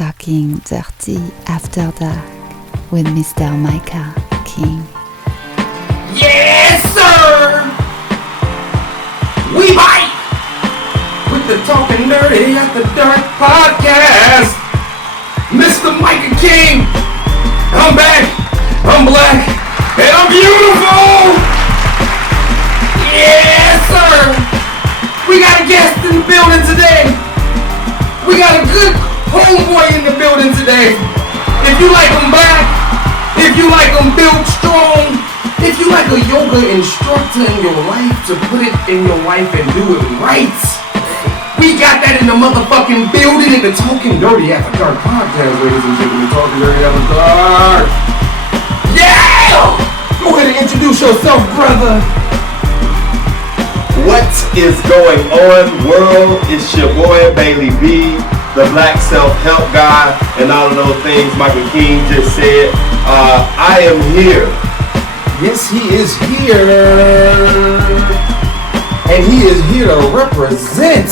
Talking Dirty After Dark with Mr. Micah King. Yes, sir! We bite with the Talking Dirty After Dark podcast. Mr. Micah King, I'm back, I'm black, and I'm beautiful! Yes, sir! We got a guest in the building today. We got a good homeboy in the building today. If you like them black, if you like them built strong, if you like a yoga instructor in your life to put it in your life and do it right, we got that in the motherfucking building in the Talking Dirty After Dark podcast, ladies and gentlemen. Talking Dirty After Dark. Yeah! Go ahead and introduce yourself, brother. What is going on, world? It's your boy Bailey B, the black self-help guy, and all of those things Michael King just said. I am here. Yes, he is here. And he is here to represent.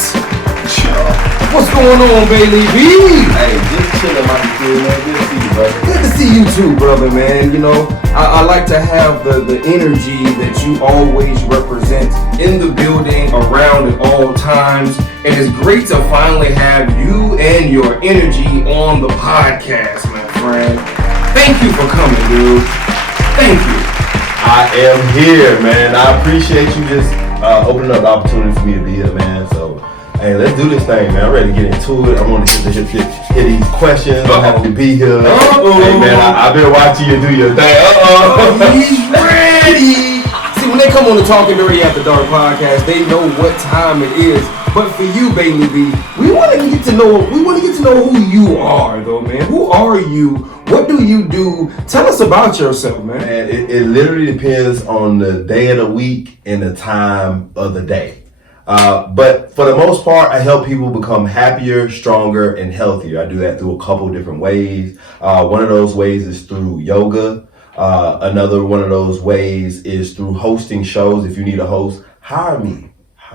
What's going on, Bailey B? Hey, just chilling, Michael King, man. Good to see you, brother. Good to see you too, brother, man. You know, I like to have the energy that you always represent in the building, around at all times. And it's great to finally have you and your energy on the podcast, my friend. Thank you for coming, dude. Thank you. I am here, man. I appreciate you just opening up the opportunity for me to be here, man. So, hey, let's do this thing, man. I'm ready to get into it. I want to hit these questions. I'm happy to be here. Hey, man, I've been watching you do your thing. He's ready. See, when they come on the Talking Dirty After Dark podcast, they know what time it is. But for you, Bailey B, we want to get to know who you are, though, man. Who are you? What do you do? Tell us about yourself, man. Man, it literally depends on the day of the week and the time of the day. But for the most part, I help people become happier, stronger, and healthier. I do that through a couple different ways. One of those ways is through yoga. Another one of those ways is through hosting shows. If you need a host, hire me.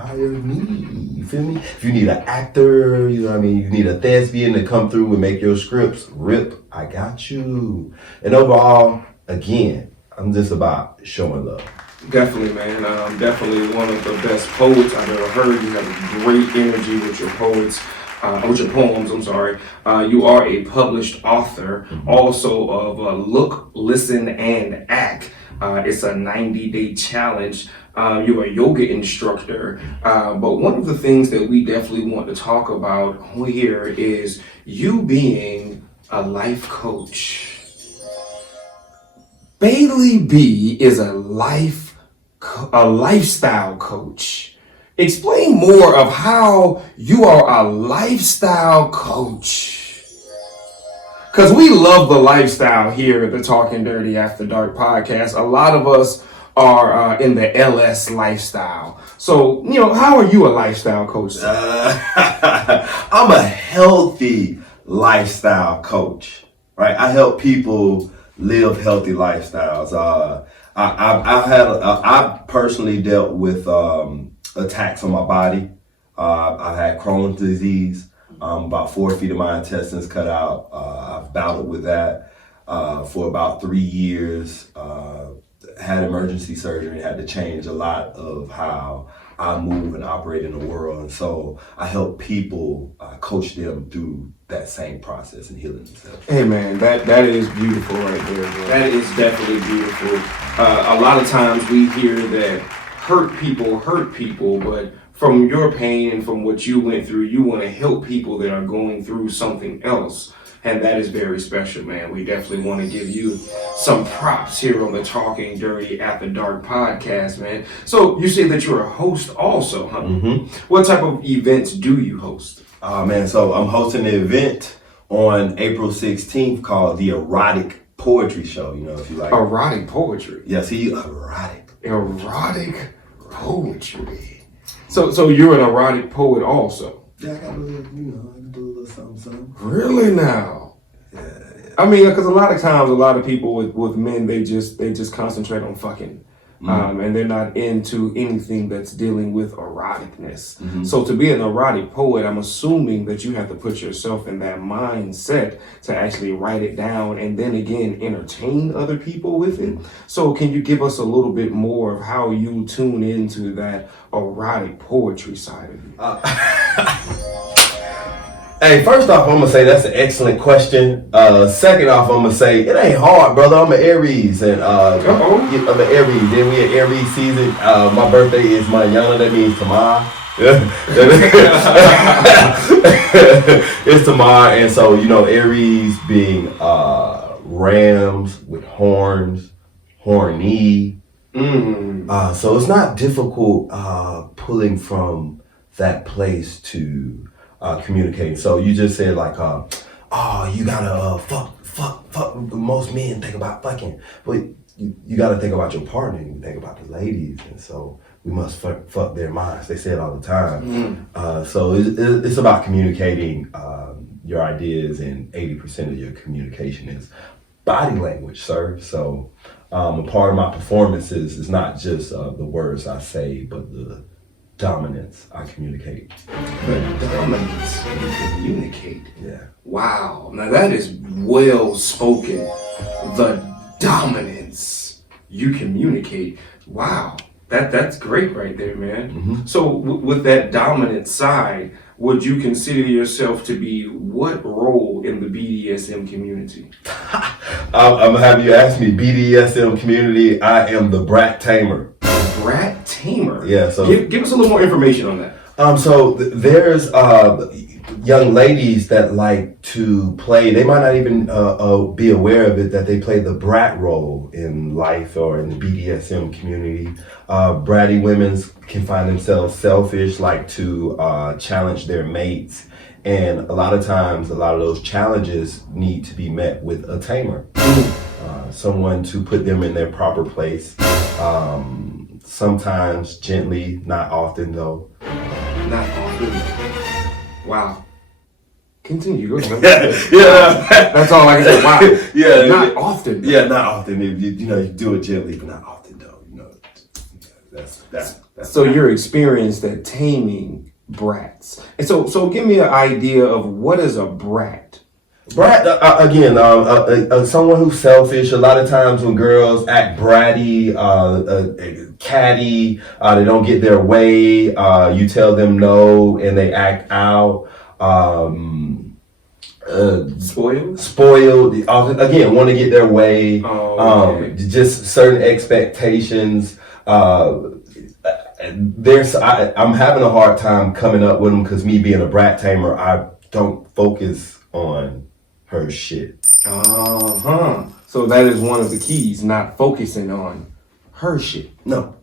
You feel me? If you need an actor, you know what I mean? You need a thespian to come through and make your scripts rip, I got you. And overall, again, I'm just about showing love. Definitely, man. Definitely one of the best poets I've ever heard. You have a great energy with your poems. I'm sorry. You are a published author, also of Look, Listen, and Act. It's a 90-day challenge. You're a yoga instructor. But one of the things that we definitely want to talk about here is you being a life coach. Bailey B is a lifestyle coach. Explain more of how you are a lifestyle coach. Because we love the lifestyle here at the Talking Dirty After Dark podcast. A lot of us are in the LS lifestyle. So, you know, how are you a lifestyle coach? I'm a healthy lifestyle coach, right? I help people live healthy lifestyles. I personally dealt with attacks on my body. I've had Crohn's disease. About 4 feet of my intestines cut out. I've battled with that for about 3 years. Had emergency surgery, had to change a lot of how I move and operate in the world. And so I help people coach them through that same process and healing themselves. Hey man, that is beautiful right there, bro. That is definitely beautiful. A lot of times we hear that hurt people, but from your pain and from what you went through, you want to help people that are going through something else. And that is very special, man. We definitely want to give you some props here on the Talking Dirty After Dark podcast, man. So you say that you're a host also, huh? Mm-hmm. What type of events do you host? Man, so I'm hosting an event on April 16th called the Erotic Poetry Show. You know, if you like erotic poetry. Yeah, see, erotic poetry. So you're an erotic poet also. Yeah, I got a little something. Really now? Yeah. I mean, because a lot of times, a lot of people with men, they just concentrate on fucking. and they're not into anything that's dealing with eroticness. So to be an erotic poet, I'm assuming that you have to put yourself in that mindset to actually write it down and then again entertain other people with it. So can you give us a little bit more of how you tune into that erotic poetry side of you? Hey, first off, I'm gonna say that's an excellent question. Second off, I'm gonna say it ain't hard, brother. I'm an Aries, and I'm an Aries. Then we at Aries season. My birthday is Manana. That means tomorrow. It's tomorrow, and so Aries being rams with horns, horny. So it's not difficult pulling from that place to communicating. So you just said like, you gotta fuck. Most men think about fucking, but you gotta think about your partner. And you think about the ladies, and so we must fuck their minds. They say it all the time. So it's about communicating your ideas, and 80% of your communication is body language, sir. So a part of my performances is not just the words I say, but the dominance I communicate. The dominance you communicate. Yeah. Wow. Now that is well spoken. The dominance you communicate. Wow. That's great right there, man. So with that dominant side, would you consider yourself to be what role in the BDSM community? I'm gonna have you ask me. BDSM community, I am the brat tamer. Brat tamer? Yeah, so give us a little more information on that. So there's young ladies that like to play. They might not even be aware of it, that they play the brat role in life or in the BDSM community. Bratty women can find themselves selfish, like to challenge their mates. And a lot of times, a lot of those challenges need to be met with a tamer. Someone to put them in their proper place. Sometimes gently, not often though. Not often. Wow. Continue. Go ahead. That's all I can say. Wow. Yeah. Not often. Yeah, not often. You do it gently, but not often though. That's So you're experienced at taming brats. And so give me an idea of what is a brat. Brat, again, someone who's selfish. A lot of times when girls act bratty, catty, they don't get their way, you tell them no and they act out. Spoiled. Again, want to get their way. Just certain expectations. I'm having a hard time coming up with them because me being a brat tamer, I don't focus on her shit. So that is one of the keys, not focusing on her shit. No.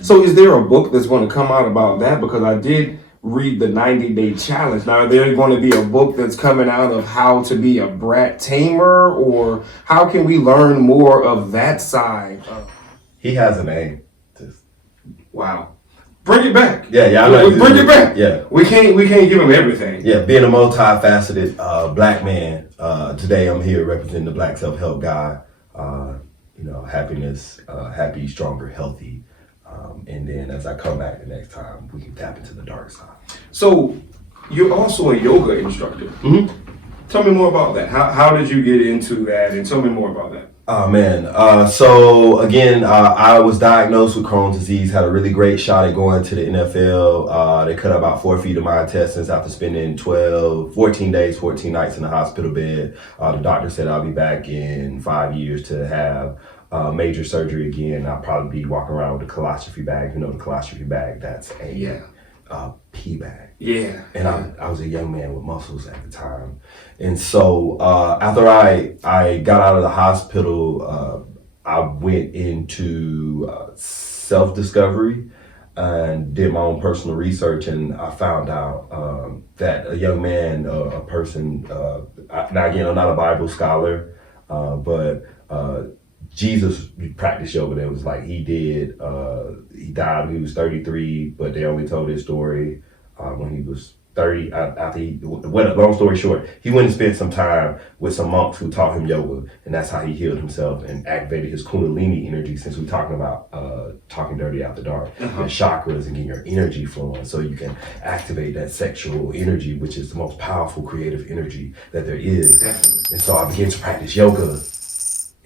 So is there a book that's going to come out about that? Because I did read the 90-day challenge. Now, is there going to be a book that's coming out of how to be a brat tamer, or how can we learn more of that side? He has a name. Wow. Bring it back. Yeah. Bring it back. Yeah. We can't give him everything. Yeah, being a multifaceted black man. Today I'm here representing the black self-help guy. Happiness, happy, stronger, healthy. And then as I come back the next time, we can tap into the dark side. So you're also a yoga instructor. Tell me more about that. How did you get into that? And tell me more about that. Oh man. So again, I was diagnosed with Crohn's disease, had a really great shot at going to the NFL. They cut about 4 feet of my intestines after spending 14 days, 14 nights in the hospital bed. The doctor said I'll be back in 5 years to have major surgery again. I'll probably be walking around with a colostrophe bag. The colostrophe bag, that's a pee bag. Yeah. And I was a young man with muscles at the time. And so after I got out of the hospital, I went into self-discovery and did my own personal research, and I found out that a young man, a person, now again, I'm not a Bible scholar, but Jesus practiced yoga. That was like he died when he was 33, but they only told his story when he was 30 after long story short, he went and spent some time with some monks who taught him yoga, and that's how he healed himself and activated his kundalini energy. Since we're talking about talking dirty after dark, your chakras and getting your energy flowing, so you can activate that sexual energy, which is the most powerful creative energy that there is. Definitely. And so I began to practice yoga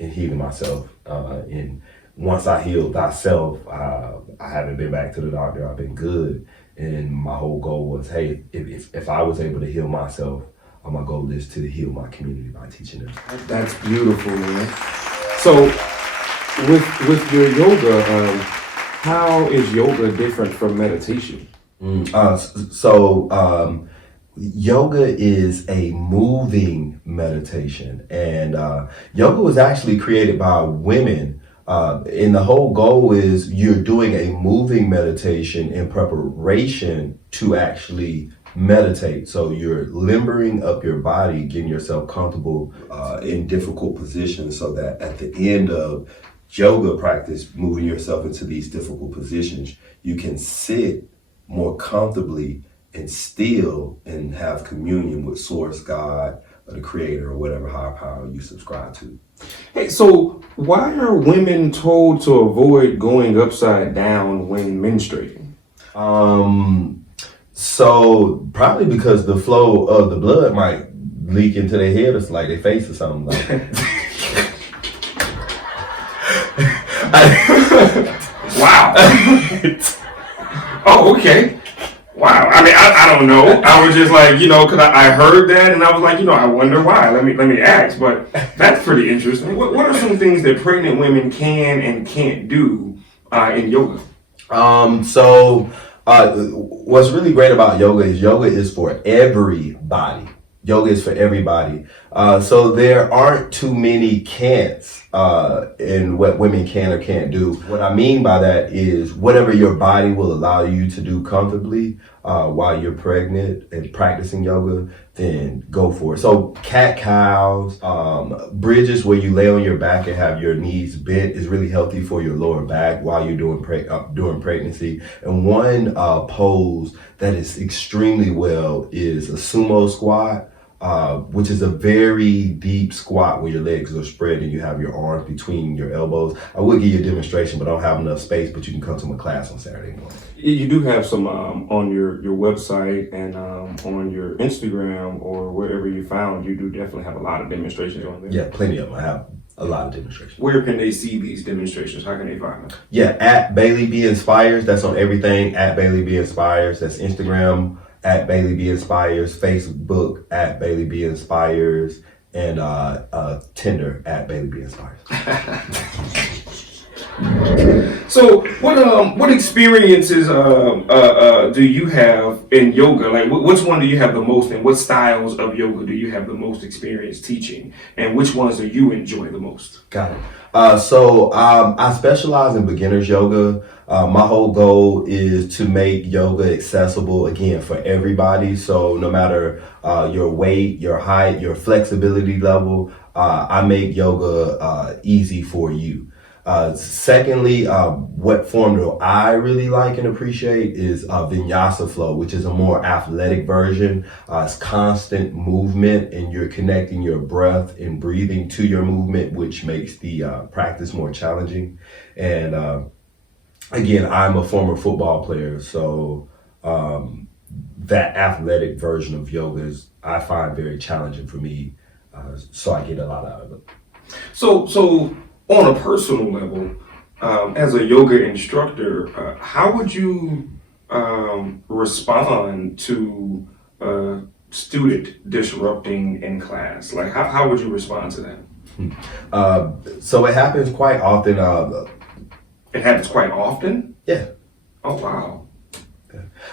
and healing myself. And once I healed thyself, I haven't been back to the doctor. I've been good. And my whole goal was, hey, if I was able to heal myself, my goal is to heal my community by teaching them. That's beautiful, man. So, with your yoga, how is yoga different from meditation? Yoga is a moving meditation, and yoga was actually created by women. And the whole goal is you're doing a moving meditation in preparation to actually meditate. So you're limbering up your body, getting yourself comfortable in difficult positions, so that at the end of yoga practice, moving yourself into these difficult positions, you can sit more comfortably and still and have communion with Source, God, or the Creator, or whatever higher power you subscribe to. Hey, so why are women told to avoid going upside down when menstruating? So probably because the flow of the blood might leak into their head, it's like their face or something like Wow. Oh, okay. Wow. I mean, I don't know. I was just like, because I heard that and I was like, I wonder why. Let me ask. But that's pretty interesting. What are some things that pregnant women can and can't do in yoga? What's really great about yoga is for everybody. Yoga is for everybody. So there aren't too many can'ts in what women can or can't do. What I mean by that is whatever your body will allow you to do comfortably while you're pregnant and practicing yoga, then go for it. So cat-cows, bridges where you lay on your back and have your knees bent is really healthy for your lower back while you're doing pregnancy. And one pose that is extremely well is a sumo squat. Which is a very deep squat where your legs are spread and you have your arms between your elbows. I would give you a demonstration, but I don't have enough space, but you can come to my class on Saturday morning. You do have some on your website and on your Instagram or wherever you found, you do definitely have a lot of demonstrations on there. Yeah, plenty of them. I have a lot of demonstrations. Where can they see these demonstrations? How can they find them? Yeah, at Bailey B Inspires. That's on everything. At Bailey B Inspires. That's Instagram. At Bailey B Inspires, Facebook at Bailey B Inspires, and Tinder at Bailey B Inspires. So what experiences do you have in yoga? Like which one do you have the most, and what styles of yoga do you have the most experience teaching, and which ones do you enjoy the most? Got it. I specialize in beginners yoga. My whole goal is to make yoga accessible again for everybody. So no matter your weight, your height, your flexibility level, I make yoga easy for you. Secondly, what form do I really like and appreciate is vinyasa flow, which is a more athletic version. It's constant movement and you're connecting your breath and breathing to your movement, which makes the practice more challenging. And again, I'm a former football player, so that athletic version of yoga I find very challenging for me, so I get a lot out of it. So on a personal level, as a yoga instructor, how would you respond to a student disrupting in class? Like, how would you respond to that? So it happens quite often. It happens quite often? Yeah. Oh, wow.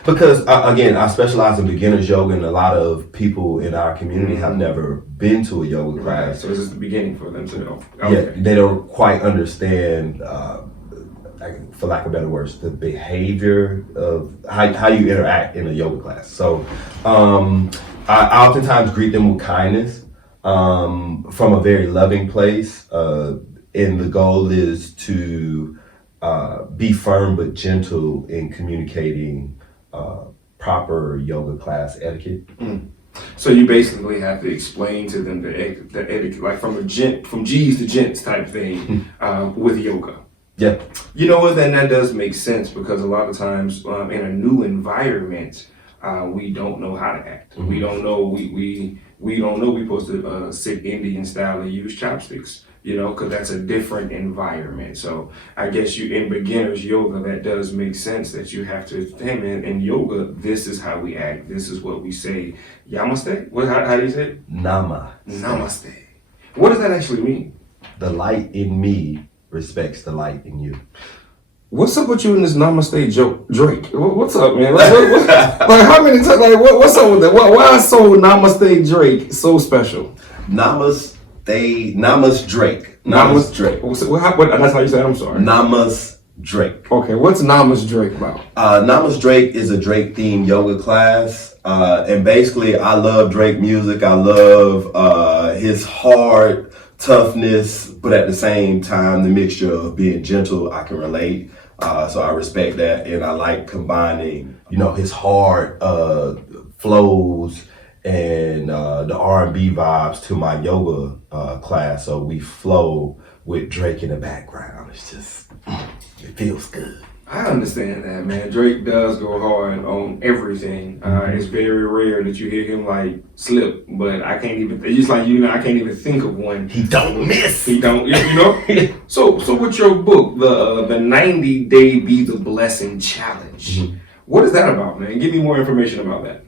Because again, I specialize in beginners yoga, and a lot of people in our community have never been to a yoga class. Right. So this is the beginning for them to know. Okay. Yeah, they don't quite understand, for lack of better words, the behavior of how you interact in a yoga class. So I oftentimes greet them with kindness from a very loving place, and the goal is to be firm but gentle in communicating proper yoga class etiquette. So you basically have to explain to them the etiquette, like from G's to gents type thing with yoga. Yeah. You know what? Then that does make sense because a lot of times in a new environment, we don't know how to act. We don't know we don't know we're supposed to sit Indian style and use chopsticks. Because that's a different environment. So I guess in beginner's yoga, that does make sense that you have to, hey man, in yoga, this is how we act. This is what we say. Yamaste? How do you say it? Namaste. What does that actually mean? The light in me respects the light in you. What's up with you and this namaste joke, Drake? What's up, man? Like how many times? Like, what's up with that? Why is namaste Drake so special? Namaste Drake. Namaste Drake. That's how you say it? I'm sorry. Namaste Drake. Okay, what's Namaste Drake about? Namaste Drake is a Drake themed yoga class. And basically, I love Drake music. I love his hard toughness, but at the same time, the mixture of being gentle, I can relate. So I respect that. And I like combining, his hard flows and the R&B vibes to my yoga class. So we flow with Drake in the background. It's just, it feels good. I understand that, man. Drake does go hard on everything. It's very rare that you hear him like slip, but I can't even, it's just like, I can't even think of one. He don't miss. He don't, So with your book, the 90-Day Be the Blessing Challenge, what is that about, man? Give me more information about that.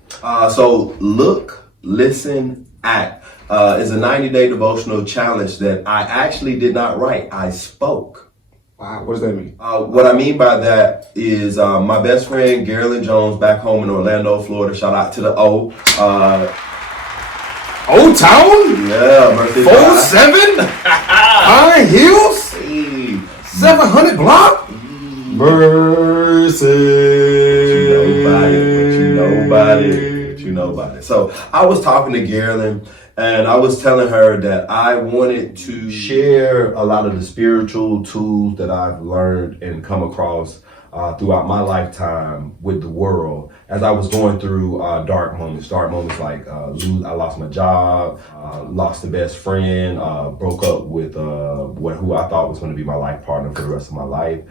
So look, listen, act is a 90-day devotional challenge that I actually did not write. I spoke. Wow, what does that mean? What I mean by that is my best friend, Garland Jones, back home in Orlando, Florida. Shout out to the O. Old Town? Yeah, Mercy. 47? High Hills? Hey. 700 block? Mercy. But you know about it. So I was talking to Garland, and I was telling her that I wanted to share a lot of the spiritual tools that I've learned and come across throughout my lifetime with the world as I was going through dark moments like I lost my job, lost the best friend, broke up with who I thought was going to be my life partner for the rest of my life.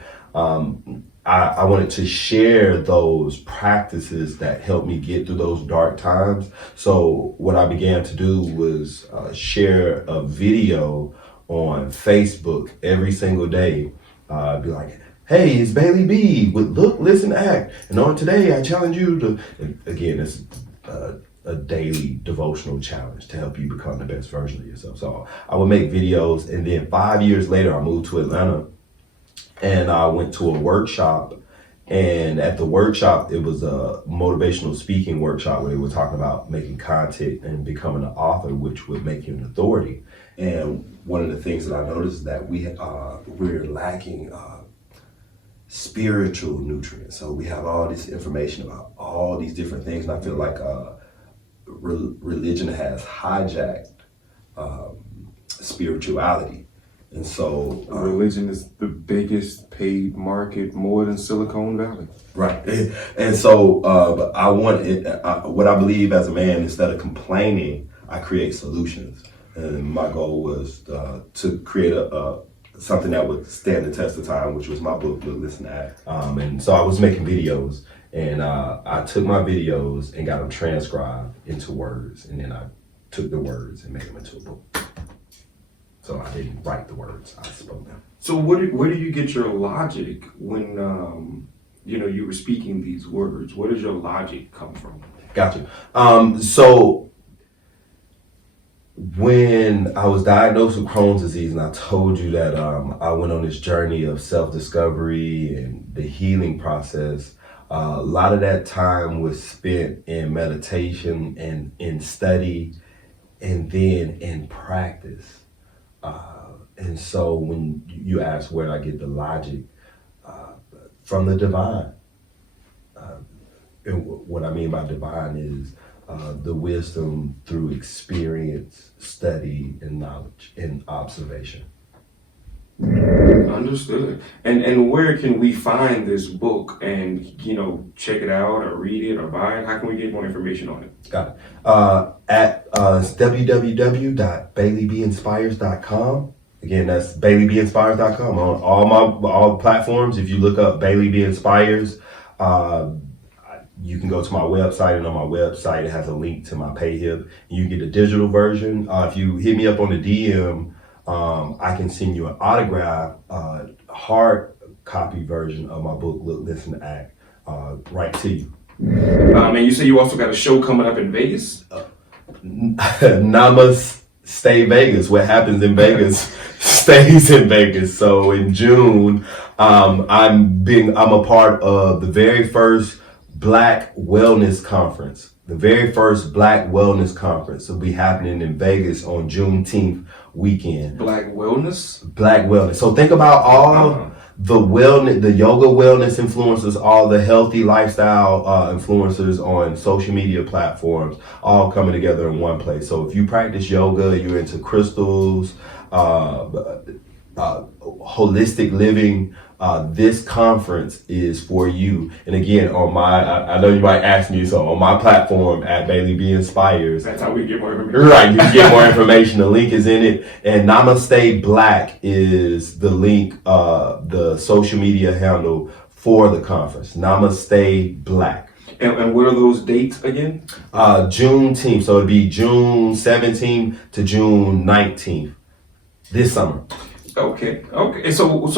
I wanted to share those practices that helped me get through those dark times. So what I began to do was share a video on Facebook every single day. Be like, hey, it's Bailey B with Look, Listen, Act. And on today, I challenge you to, again, it's a daily devotional challenge to help you become the best version of yourself. So I would make videos, and then 5 years later, I moved to Atlanta. And I went to a workshop, and at the workshop, it was a motivational speaking workshop where they were talking about making content and becoming an author, which would make you an authority. And one of the things that I noticed is that we're lacking spiritual nutrients. So we have all this information about all these different things, and I feel like religion has hijacked spirituality. And so religion is the biggest paid market, more than Silicon Valley. Right. And so but what I believe as a man, instead of complaining, I create solutions. And my goal was to create something that would stand the test of time, which was my book, Look, Listen, Act. And so I was making videos, and I took my videos and got them transcribed into words, and then I took the words and made them into a book. So I didn't write the words, I spoke them. So where do you get your logic when you were speaking these words? Where does your logic come from? Gotcha. So when I was diagnosed with Crohn's disease, and I told you that I went on this journey of self-discovery and the healing process, a lot of that time was spent in meditation and in study, and then in practice. And so when you ask where I get the logic, from the divine. And what I mean by divine is the wisdom through experience, study, and knowledge, and observation. Understood. And where can we find this book and, check it out or read it or buy it? How can we get more information on it? Got it. At www.baileyBinspires.com. Again, that's BaileyBinspires.com on all platforms. If you look up Bailey B Inspires, you can go to my website, and on my website it has a link to my PayHip. You can get a digital version. If you hit me up on the DM, I can send you an autograph, hard copy version of my book, Look, Listen, Act, right to you. And you say you also got a show coming up in Vegas? Namaste Vegas. What happens in Vegas stays in Vegas. So in June, I'm a part of the very first Black Wellness Conference. The very first Black Wellness Conference will be happening in Vegas on Juneteenth weekend. Black Wellness? Black Wellness. So think about all the wellness, the yoga wellness influencers, all the healthy lifestyle influencers on social media platforms, all coming together in one place. So if you practice yoga, you're into crystals, holistic living, this conference is for you. And again, I know you might ask me, so on my platform at Bailey B Inspires. That's how we get more information. Right, you can get more information. The link is in it. And Namaste Black is the link, the social media handle for the conference. Namaste Black. And what are those dates again? Juneteenth. So it'd be June 17th to June 19th this summer. Okay. So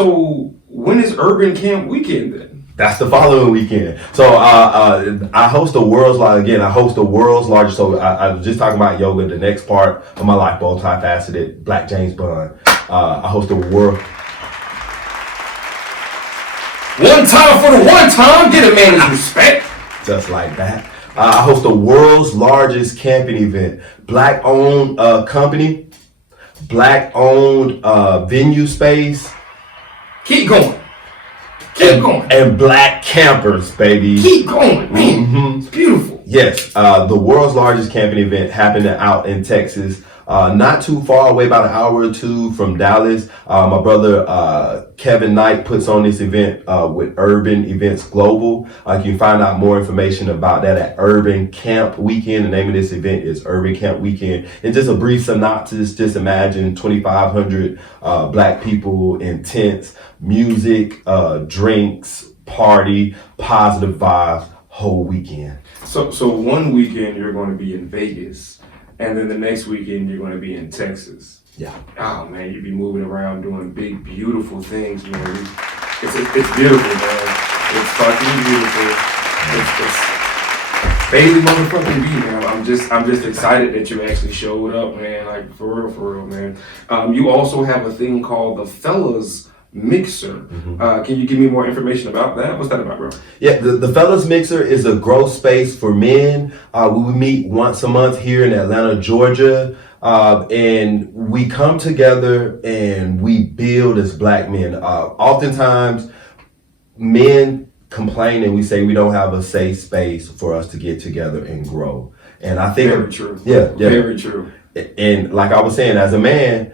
when is Urban Camp Weekend then? That's the following weekend. So I host the world's largest. So I was just talking about yoga. The next part of my life, multifaceted, Black James Bond. I host the world. One time for the one time. Get a man his respect. Just like that. I host the world's largest camping event. Black-owned company. Black-owned venue space. Keep going. Keep going. And black campers, baby. Keep going, man. Mm-hmm. It's beautiful. Yes, the world's largest camping event happening out in Texas. Not too far away, about an hour or two from Dallas. My brother Kevin Knight puts on this event with Urban Events Global. You can find out more information about that at Urban Camp Weekend. The name of this event is Urban Camp Weekend. And just a brief synopsis, just imagine 2,500 black people in tents, music, drinks, party, positive vibes, whole weekend. So one weekend you're going to be in Vegas. And then the next weekend, you're going to be in Texas. Yeah. Oh, man, you'd be moving around doing big, beautiful things, man. It's beautiful, man. It's fucking beautiful. It's Bailey motherfucking B, man. I'm just excited that you actually showed up, man. Like, for real, man. You also have a thing called the Fellas Mixer. Mm-hmm. Can you give me more information about that? What's that about, bro? Yeah, the Fellas Mixer is a growth space for men. We meet once a month here in Atlanta, Georgia, and we come together and we build as black men. Oftentimes, men complain and we say we don't have a safe space for us to get together and grow. And I think very true. Yeah, very true. And like I was saying, as a man,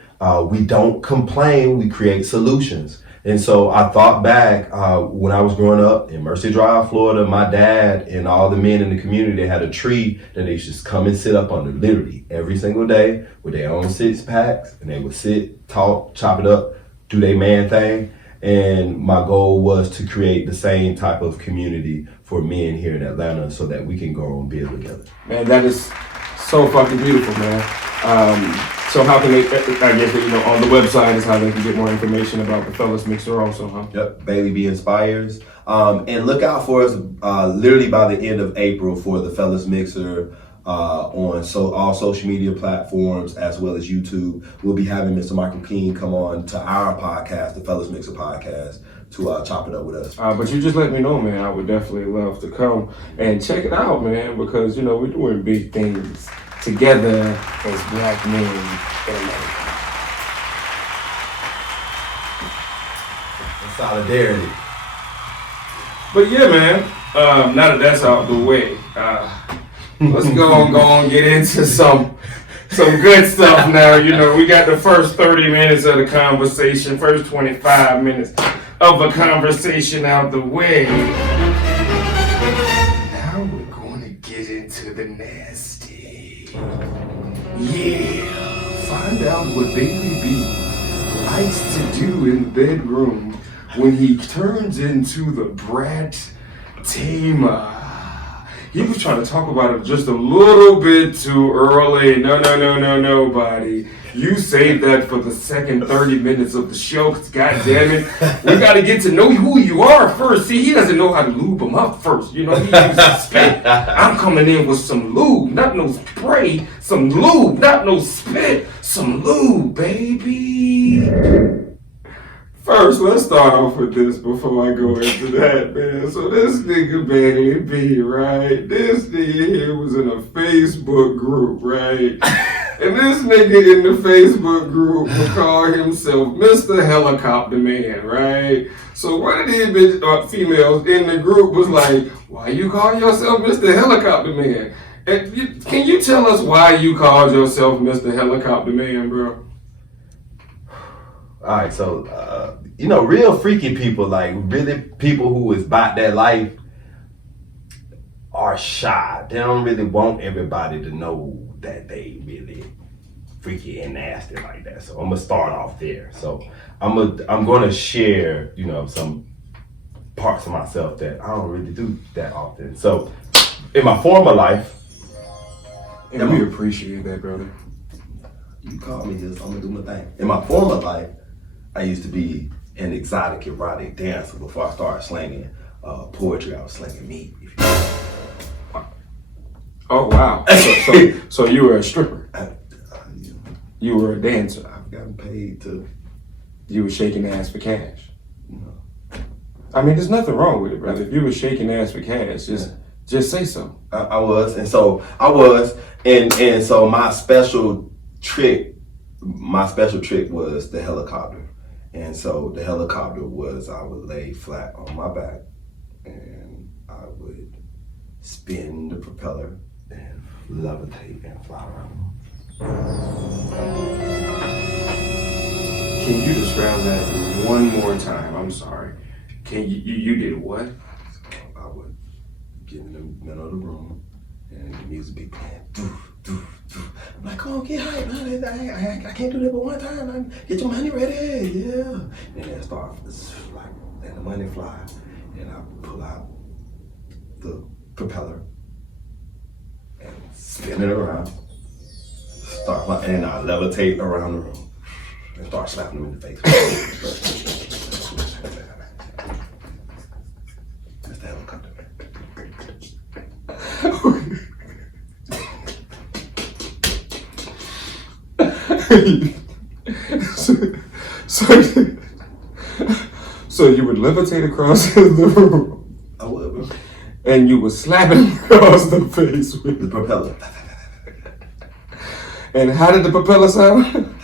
we don't complain, we create solutions. And so I thought back when I was growing up in Mercy Drive, Florida, my dad and all the men in the community, they had a tree that they just come and sit up under literally every single day with their own 6-packs, and they would sit, talk, chop it up, do their man thing. And my goal was to create the same type of community for men here in Atlanta so that we can grow and build together. Man, that is so fucking beautiful, man. So how can they, I guess, on the website is how they can get more information about the Fellas Mixer also, huh? Yep, Bailey B Inspires. And look out for us literally by the end of April for the Fellas Mixer on all social media platforms as well as YouTube. We'll be having Mr. Michael King come on to our podcast, the Fellas Mixer podcast, to chop it up with us. But you just let me know, man. I would definitely love to come and check it out, man, because, we're doing big things together as black men in America. Solidarity. But yeah, man, now that that's out the way, let's go and get into some some good stuff now. You know, we got the first 30 minutes of the conversation, first 25 minutes of a conversation out the way. Now we're going to get into the nasty. Yeah, find out what Baby B likes to do in the bedroom when he turns into the brat tamer. He was trying to talk about it just a little bit too early. No, buddy. You saved that for the second 30 minutes of the show. God damn it. We got to get to know who you are first. See, he doesn't know how to lube him up first. You know, he uses spit. I'm coming in with some lube, not no spray. Some lube, not no spit. Some lube, baby. First, let's start off with this before I go into that, man. So this nigga Bailey B, right? This nigga here was in a Facebook group, right? And this nigga in the Facebook group would call himself Mr. Helicopter Man, right? So one of these females in the group was like, why you call yourself Mr. Helicopter Man? And can you tell us why you called yourself Mr. Helicopter Man, bro? All right, so, real freaky people, like really people who is about that life are shy. They don't really want everybody to know that they really freaky and nasty like that. So I'm going to start off there. So I'm going to share, some parts of myself that I don't really do that often. So in my former life. And we appreciate that, brother. You call me this, I'm going to do my thing. In my former life, I used to be an exotic erotic dancer before I started slanging poetry. I was slanging meat. Oh, wow. So you were a stripper? You were a dancer? I've gotten paid to... You were shaking ass for cash? No. I mean, there's nothing wrong with it, brother. If you were shaking ass for cash, just say so. I was, and so my special trick was the helicopter. And so the helicopter was, I would lay flat on my back and I would spin the propeller and levitate and fly around. Can you describe that one more time? I'm sorry. Can you did what? I would get in the middle of the room and the music be playing. I'm like, oh, get hype, man. I can't do that but one time. Get your money ready, yeah. And then start, like, let the money fly. And I pull out the propeller and spin it around. And I levitate around the room and start slapping them in the face. That's the helicopter. So you would levitate across the room. I would, bro. And you would slap him across the face with the propeller. And how did the propeller sound?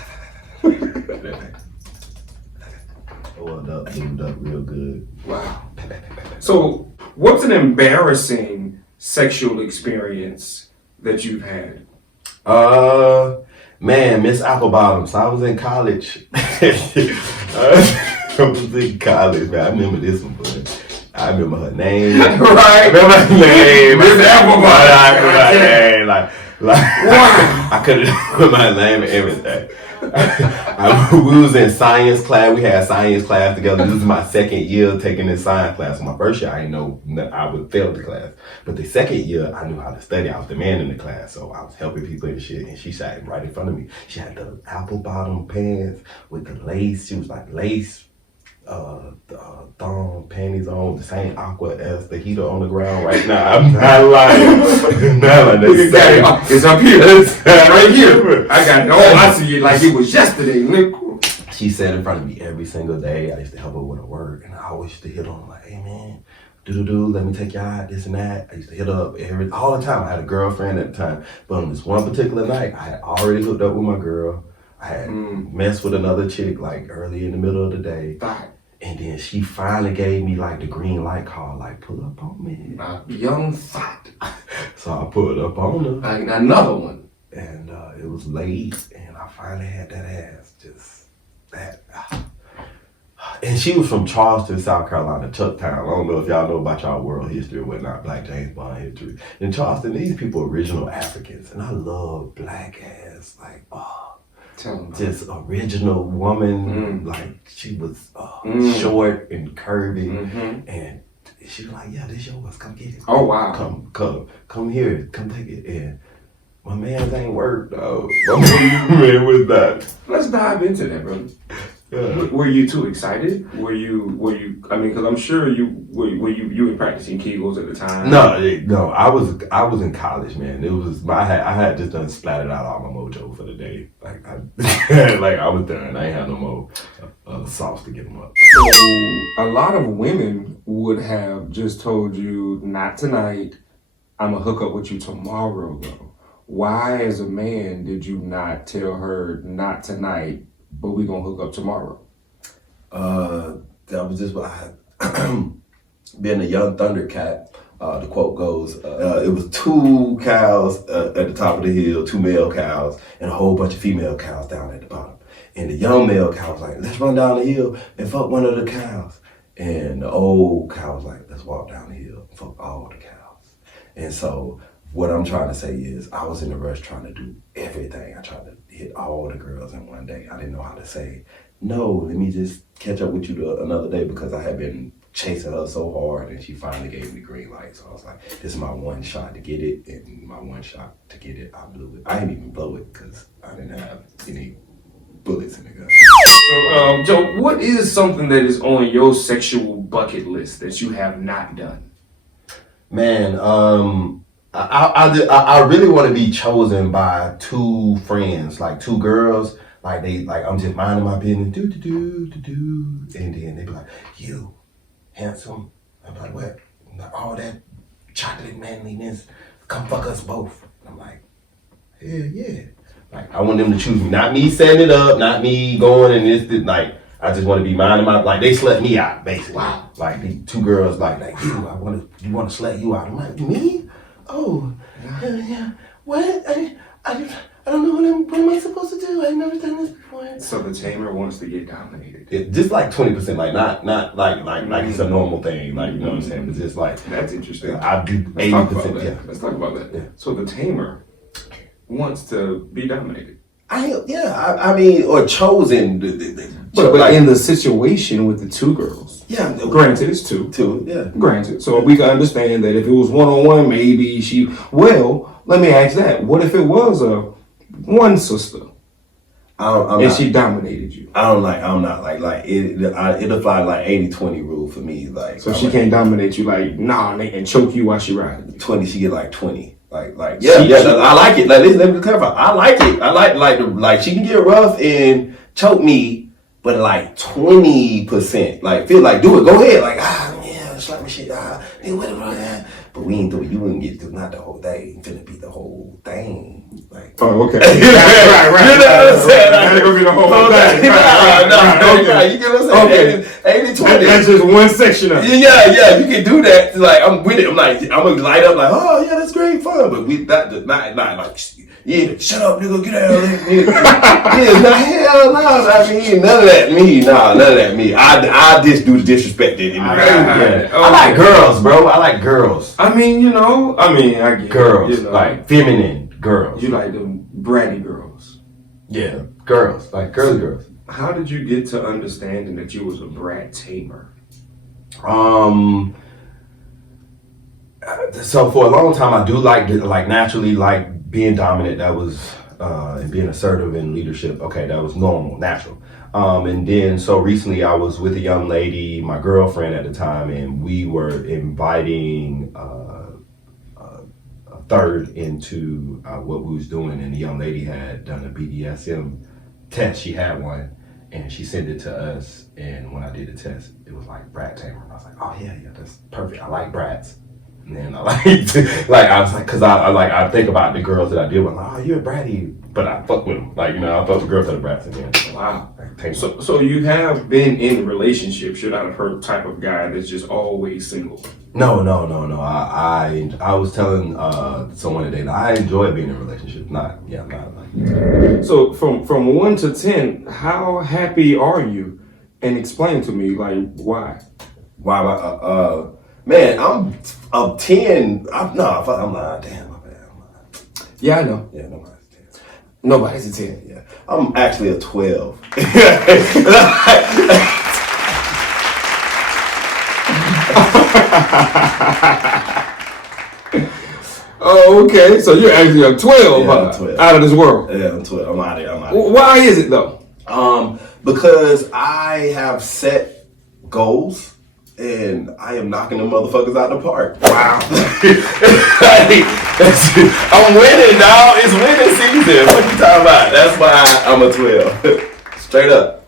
Oiled up, lubed up real good. Wow. So what's an embarrassing sexual experience that you've had? Man, Miss Applebottom. So I was in college. I was in college, man. I remember this one, but I remember her name. Right. I remember her name. Miss Applebottom. I remember her name. Like wow. I could remember her name and everything. We was in science class. We had science class together. This was my second year taking this science class. My first year, I didn't know that I would fail the class. But the second year, I knew how to study. I was the man in the class, so I was helping people and shit. And she sat right in front of me. She had the apple bottom pants with the lace. She was like lace, thong panties on, the same aqua as the heater on the ground right now. I'm not lying. It's up here. It's right here. I got it. Oh, I see it like it was yesterday. She sat in front of me every single day. I used to help her with her work, and I always used to hit on like, hey man, let me take you out, this and that. I used to hit her up all the time. I had a girlfriend at the time, but on this one particular night, I had already hooked up with my girl. I had messed with another chick like early in the middle of the day. And then she finally gave me like the green light call, like pull up on me. Young thought. So I pulled up on her. Another one. and it was late, and I finally had that ass. Just that. And she was from Charleston, South Carolina, Chucktown. I don't know if y'all know about y'all world history or whatnot, Black James Bond history. In Charleston, these people are original Africans, and I love black ass, like, just original woman. Like, she was short and curvy, and she was like, yeah, this yours, come get it. Oh, wow. Come here, come take it. And my man ain't worked, though. My man was that. Let's dive into that, brother. Yeah. Were you too excited? Were you? I mean, because I'm sure you were practicing Kegels at the time. No. I was in college, man. It was I had just done splattered out all my mojo for the day. Like I was done. I ain't had no more sauce to get them up. So a lot of women would have just told you, not tonight. I'm gonna hook up with you tomorrow, though. Why, as a man, did you not tell her not tonight? But we gonna hook up tomorrow? That was just what I had. Being a young Thundercat, the quote goes, it was 2 cows at the top of the hill, 2 male cows, and a whole bunch of female cows down at the bottom. And the young male cow was like, let's run down the hill and fuck one of the cows. And the old cow was like, let's walk down the hill and fuck all the cows. And so what I'm trying to say is I was in a rush trying to do everything. I tried to hit all the girls in one day. I didn't know how to say, no, let me just catch up with you another day, because I had been chasing her so hard, and she finally gave me the green light. So I was like, this is my one shot to get it, and my one shot to get it, I blew it. I didn't even blow it because I didn't have any bullets in the gun. So, Joe, what is something that is on your sexual bucket list that you have not done? Man, I really want to be chosen by 2 friends, like 2 girls. Like I'm just minding my business, and then they be like, you handsome. I'm like, what? I'm like, all that chocolate manliness, come fuck us both. I'm like, yeah. Like, I want them to choose me, not me setting it up, not me going and this. Like, I just want to be minding my, like, they slut me out, basically. Wow. Like, these 2 girls, like you want to slut you out. I'm like, me? Oh, yeah. What? I don't know what am I supposed to do? I've never done this before. So the tamer wants to get dominated. Just like 20%, like not like it's a normal thing, like, you know what I'm saying? It's just like, that's interesting. I do 80%. Yeah. Let's talk about that. Yeah. So the tamer wants to be dominated. I mean, or chosen. But like, in the situation with the 2 girls. Yeah. Granted, it's 2. 2, yeah. Granted. So we can understand that if it was one-on-one, maybe let me ask that. What if it was one sister? And she dominated you. I'm not like it applied like 80-20 rule for me. Like, so she can't dominate you, like, and choke you while she riding you. 20, she get like 20. I like it. Like, let me clarify. I like it. I like she can get rough and choke me, but like 20%. Like, feel like, do it. Go ahead. Like, slap my shit. Whatever. But we ain't do it. You wouldn't get to not the whole thing. It's gonna be the whole thing. Like, oh, okay. right. You know what I'm saying? That's gonna be the whole thing. Right. You get what I'm saying? Okay. 80-20. That's just one section of it. Yeah. You can do that. Like, I'm with it. I'm gonna light up like, oh yeah, that's great fun. But we not like, yeah, shut up, nigga, get out of here. Hell no. I mean, none of that me. Nah, none of that me. I just do the disrespect. I like girls, bro. I like girls. I mean, I get girls, like feminine girls. You like them bratty girls. Yeah, girls, like girls. How did you get to understanding that you was a brat tamer? So for a long time, I do like naturally like being dominant. That was and being assertive in leadership. Okay, that was normal, natural. And then so recently, I was with a young lady, my girlfriend at the time, and we were inviting a third into what we was doing. And the young lady had done a BDSM test. She had one, and she sent it to us. And when I did the test, it was like brat tamer. And I was like, oh yeah, that's perfect. I like brats. And I I was like, cause I think about the girls that I deal with. Like, oh, you're a bratty, but I fuck with them. I fuck with girls that are brats. And wow. So you have been in relationships. You're not a type of guy that's just always single. No. I was telling someone today that I enjoy being in relationships. Not like. So from 1 to 10, how happy are you? And explain to me why. Why? Man, I'm 10. I'm not. Damn, my bad. Yeah, I know. Yeah, nobody's 10. Nobody's a 10. Yeah, I'm actually a 12. Oh, okay. So you're actually a 12, yeah, I'm 12. Out of this world. Yeah, I'm 12. I'm out of here. Why is it though? Because I have set goals. And I am knocking them motherfuckers out the park. Wow. I'm winning, dog. It's winning season. What you talking about? That's why I'm a 12. Straight up.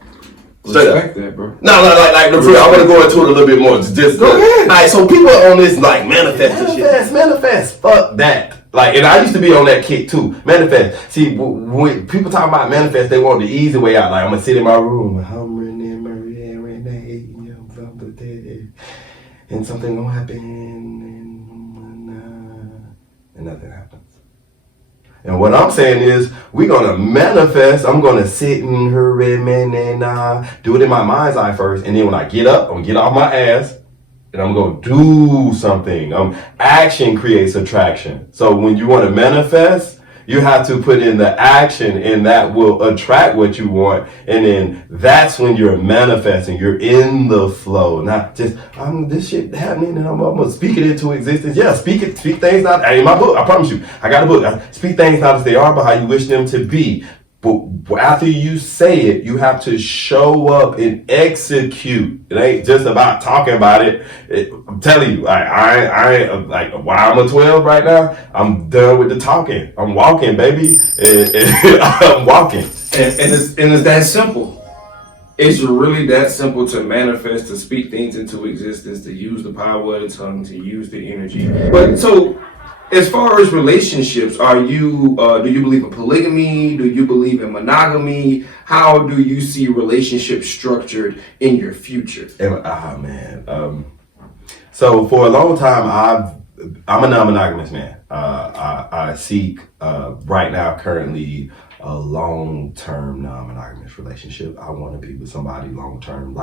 Respect that, bro. No, I want to go into it a little bit more. Just go ahead. Alright, so people on this manifest. Fuck that. And I used to be on that kick too. Manifest. See, when people talk about manifest, they want the easy way out. I'm gonna sit in my room. And something gonna happen, and nothing happens. And what I'm saying is, we're gonna manifest. I'm gonna sit in her red and do it in my mind's eye first, and then when I get up, I'm gonna get off my ass, and I'm gonna do something. Action creates attraction. So when you want to manifest, you have to put in the action, and that will attract what you want. And then that's when you're manifesting. You're in the flow, not just this shit happening, and I'm gonna speak it into existence. Yeah, speak things not in my book. I promise you, I got a book. I speak things not as they are, but how you wish them to be. But after you say it, you have to show up and execute. It ain't just about talking about it. I'm telling you, I why I'm a 12 right now. I'm done with the talking. I'm walking, baby. And I'm walking. And it's that simple. It's really that simple to manifest, to speak things into existence, to use the power of the tongue, to use the energy. But so, as far as relationships, do you believe in polygamy? Do you believe in monogamy? How do you see relationships structured in your future? So for a long time, I'm a non-monogamous man. I seek right now, currently, a long-term non-monogamous relationship. I want to be with somebody long-term.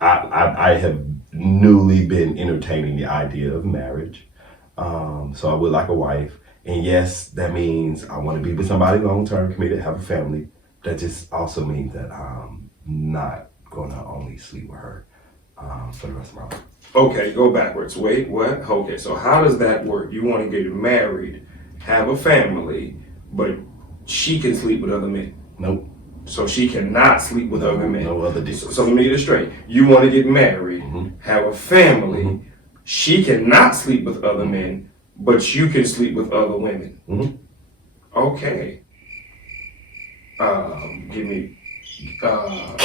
I have newly been entertaining the idea of marriage. So I would like a wife. And yes, that means I want to be with somebody long-term, committed, have a family. That just also means that I'm not going to only sleep with her for the rest of my life. Okay, go backwards. Wait, what? Okay, so how does that work? You want to get married, have a family, but she can sleep with other men? Nope. So she cannot sleep with other men? No other dicks. So let me get it straight. You want to get married, have a family, she cannot sleep with other men, but you can sleep with other women. Okay. Give me. How?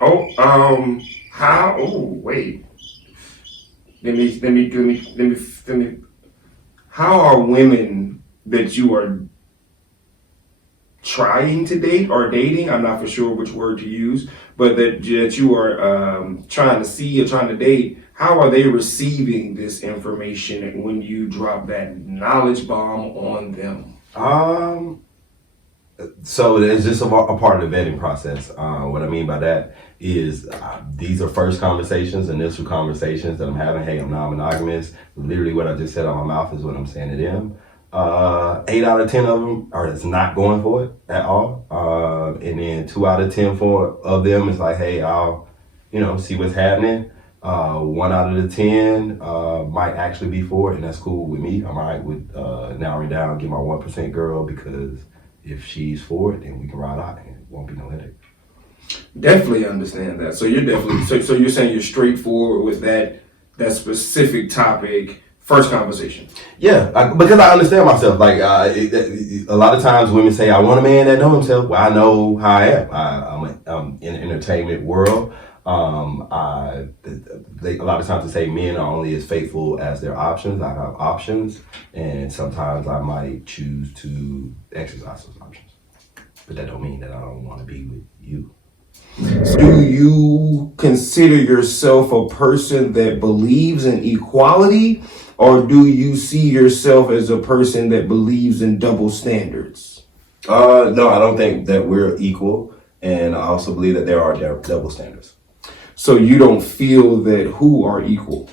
Oh, wait. Let me. How are women that you are trying to date or dating, I'm not for sure which word to use, but that you are trying to see or trying to date, how are they receiving this information when you drop that knowledge bomb on them? So it's just a part of the vetting process. What I mean by that is these are first conversations, initial conversations that I'm having. Hey, I'm non-monogamous. Literally what I just said out my mouth is what I'm saying to them. 8 out of 10 of them are just not going for it at all. And then 2 out of 10 of them is like, hey, I'll, see what's happening. 1 out of the 10 might actually be for it, and that's cool with me. I'm all right with narrowing down, get my 1% girl, because if she's for it, then we can ride out and it won't be no headache. Definitely understand that. So you're definitely so you're saying you're straightforward with that specific topic. First conversation. Yeah, because I understand myself. Like a lot of times women say, I want a man that knows himself. Well, I know how I am. I'm in the entertainment world. A lot of times they say men are only as faithful as their options. I have options, and sometimes I might choose to exercise those options. But that don't mean that I don't want to be with you. Do you consider yourself a person that believes in equality, or do you see yourself as a person that believes in double standards? No, I don't think that we're equal, and I also believe that there are double standards. So you don't feel that who are equal?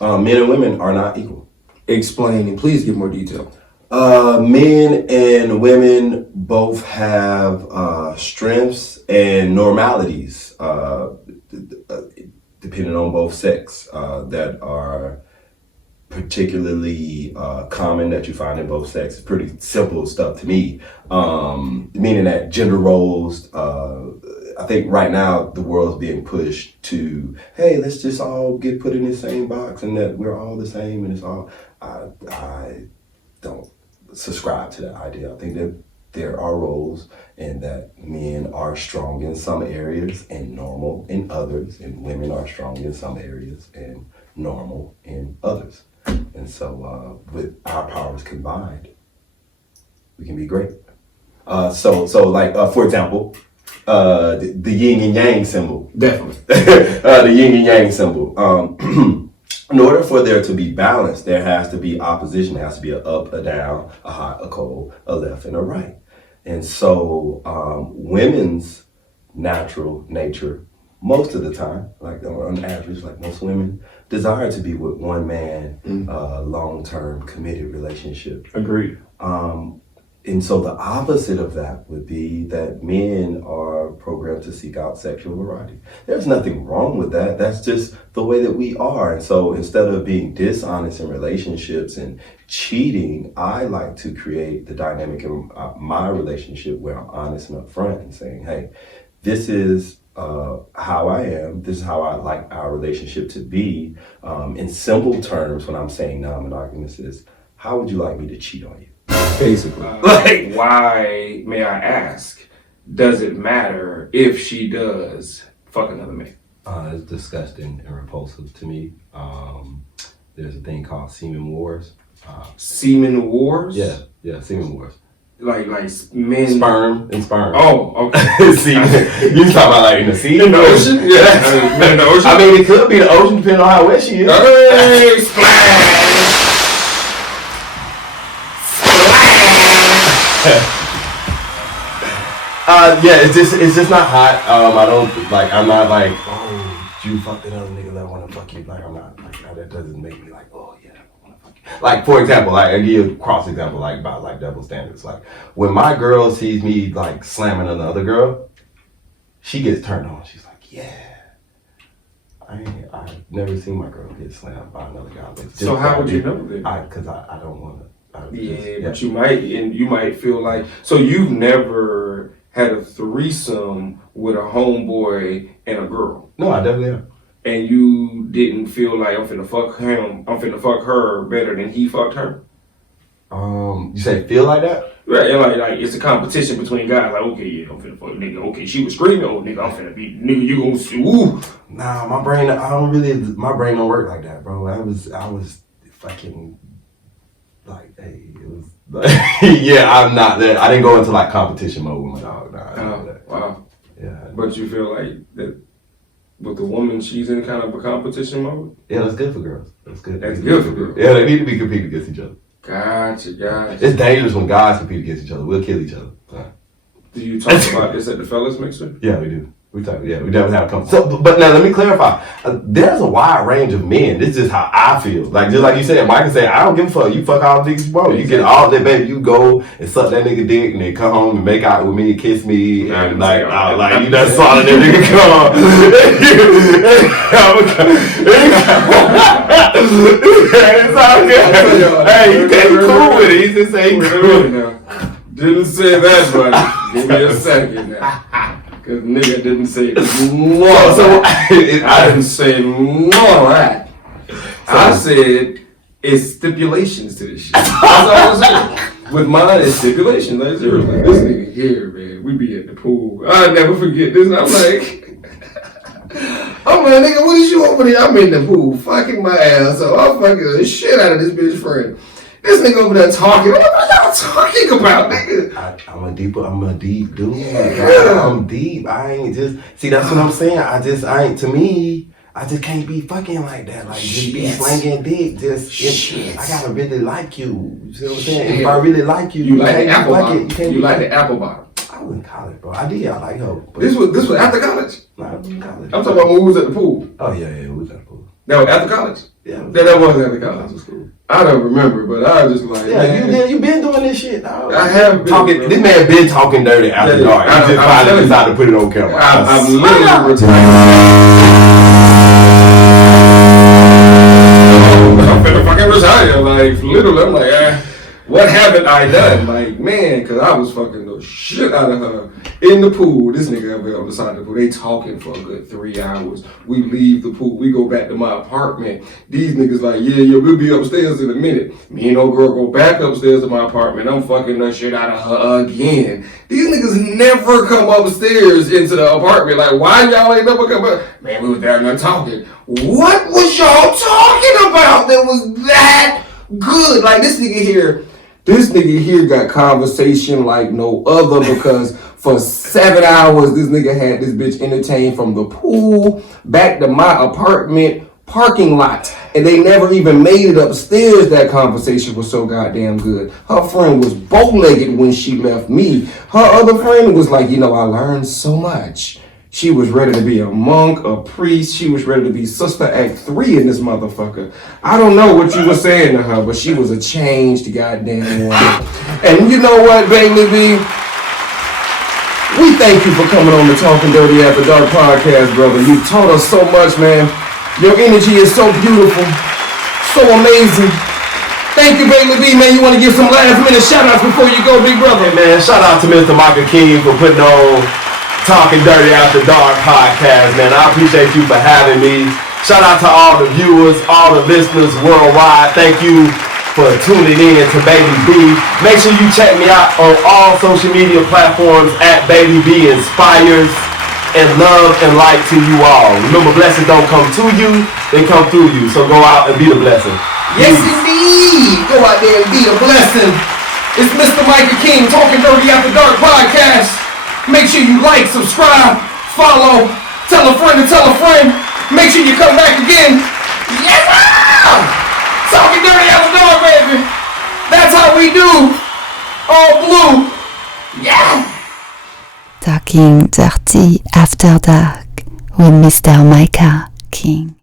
Men and women are not equal. Explain, and please give more detail. Men and women both have strengths and normalities, depending on both sex, that are particularly common that you find in both sexes. Pretty simple stuff to me, meaning that gender roles, I think right now the world's being pushed to, hey, let's just all get put in the same box and that we're all the same and it's all, I don't subscribe to that idea. I think that there are roles and that men are strong in some areas and normal in others, and women are strong in some areas and normal in others. And so with our powers combined, we can be great. So for example, the yin and yang symbol. Definitely. The yin and yang symbol. In order for there to be balance, there has to be opposition. There has to be an up, a down, a hot, a cold, a left, and a right. And so women's natural nature, most of the time, like on average, like most women, desire to be with one man, long-term committed relationship. Agreed. And so the opposite of that would be that men are programmed to seek out sexual variety. There's nothing wrong with that. That's just the way that we are. And so instead of being dishonest in relationships and cheating, I like to create the dynamic in my relationship where I'm honest and upfront and saying, hey, this is how I am. This is how I like our relationship to be. In simple terms, when I'm saying non-monogamous is, how would you like me to cheat on you? Basically. Why, may I ask, does it matter if she does fuck another man? It's disgusting and repulsive to me. There's a thing called Semen Wars. Semen Wars? Yeah, Semen Wars. Like men... Sperm. Oh, okay. Semen. You talking about like in the sea? In the ocean? Yeah. In the ocean? I mean, it could be the ocean depending on how wet she is. Hey, splash! Yeah, it's just not hot. I'm not like, oh, you fuck that other nigga that I want to fuck you. Like, I'm not like that doesn't make me like, oh yeah, I want to fuck you. Like, for example, like I give you a cross example, like about like double standards. Like when my girl sees me like slamming another girl, she gets turned on. She's like, yeah. I've never seen my girl get slammed by another guy. So how would you know then? Because I don't want to. But you might feel like, so you've never had a threesome with a homeboy and a girl. No, I definitely have. And you didn't feel like I'm finna fuck him, I'm finna fuck her better than he fucked her? You say feel like that? Right, and like it's a competition between guys. Like, okay, yeah, I'm finna fuck nigga. Okay, she was screaming. Oh, nigga, I'm finna be nigga. You gonna see? Ooh. Nah, my brain don't work like that, bro. I was fucking like, hey, it was like, yeah. I'm not that. I didn't go into like competition mode with my dog. Nah, I didn't do that. Wow. Yeah. But you feel like that with the woman, she's in kind of a competition mode. Yeah, that's good for girls. That's good. That's good for girls. Yeah, they need to be competing against each other. Gotcha. It's dangerous when guys compete against each other. We'll kill each other. Do you talk about this at the fellas mixer? Yeah, we do. We definitely have a conversation. So, but now let me clarify. There's a wide range of men. This is just how I feel. Like just like you said, Micah said, I don't give a fuck. You fuck all the niggas you want. You get all that, baby. You go and suck that nigga dick and then come home and make out with me and kiss me and like you done saw that nigga come. It's all good. Hey, you can't be cool with it. He just say cool. Didn't say that, buddy. Give me a second now. Cause nigga didn't say more. So I didn't say more that. I said it's stipulations to this shit. That's all I said. With mine, it's stipulations. Like, seriously, this nigga here, man, we be at the pool. I'll never forget this. And I'm like, I'm like, nigga, what is you over there? I'm in the pool, fucking my ass up. I'm fucking the shit out of this bitch friend. This nigga over there talking. What are y'all talking about, nigga? I'm a deep dude. Yeah. I'm deep. I ain't just, see, that's what I'm saying. I just can't be fucking like that. Like, just be slanging dick. I gotta really like you. You see what I'm saying? If I really like you, you like the apple bottom. You like the apple bottom. I was in college, bro. I like her. This was after college? Nah, I was in college. I'm talking about when we was at the pool. Oh, yeah, we was at the pool. That was after college? Yeah. That was after college. Was cool. I don't remember, but I was just like, yeah, you been doing this shit, dog. I have been. Talking, this man been talking dirty after dark. He just finally decided to put it on camera. I'm literally retired. I'm finna fucking retire. Like, literally, I'm like, what haven't I done? Like, man, because I was fucking the shit out of her in the pool. This nigga over on the side of the pool, they talking for a good 3 hours. We leave the pool. We go back to my apartment. These niggas like, yeah, we'll be upstairs in a minute. Me and old girl go back upstairs to my apartment. I'm fucking the shit out of her again. These niggas never come upstairs into the apartment. Like, why y'all ain't never come up? Man, we was down there talking. What was y'all talking about that was that good? Like, this nigga here got conversation like no other because for 7 hours, this nigga had this bitch entertained from the pool back to my apartment parking lot. And they never even made it upstairs. That conversation was so goddamn good. Her friend was bow-legged when she left me. Her other friend was like, I learned so much. She was ready to be a monk, a priest. She was ready to be Sister Act 3 in this motherfucker. I don't know what you were saying to her, but she was a changed goddamn woman. And you know what, Bailey B? We thank you for coming on the Talking Dirty After Dark podcast, brother. You taught us so much, man. Your energy is so beautiful, so amazing. Thank you, Bailey B, man. You want to give some last minute shout outs before you go, big brother? Hey, man, shout out to Mr. Micah King for putting on Talking Dirty After Dark podcast, man. I appreciate you for having me. Shout out to all the viewers, all the listeners worldwide. Thank you for tuning in to Baby B. Make sure you check me out on all social media platforms at Baby B Inspires. And love and light to you all. Remember, blessings don't come to you, they come through you. So go out and be the blessing. Yes, indeed. Go out there and be a blessing. It's Mr. Micah King, Talking Dirty After Dark podcast. Make sure you like, subscribe, follow, tell a friend to tell a friend. Make sure you come back again. Yes, sir! Talking Dirty After Dark, baby. That's how we do. All blue. Yeah. Talking Dirty After Dark with Mr. Micah King.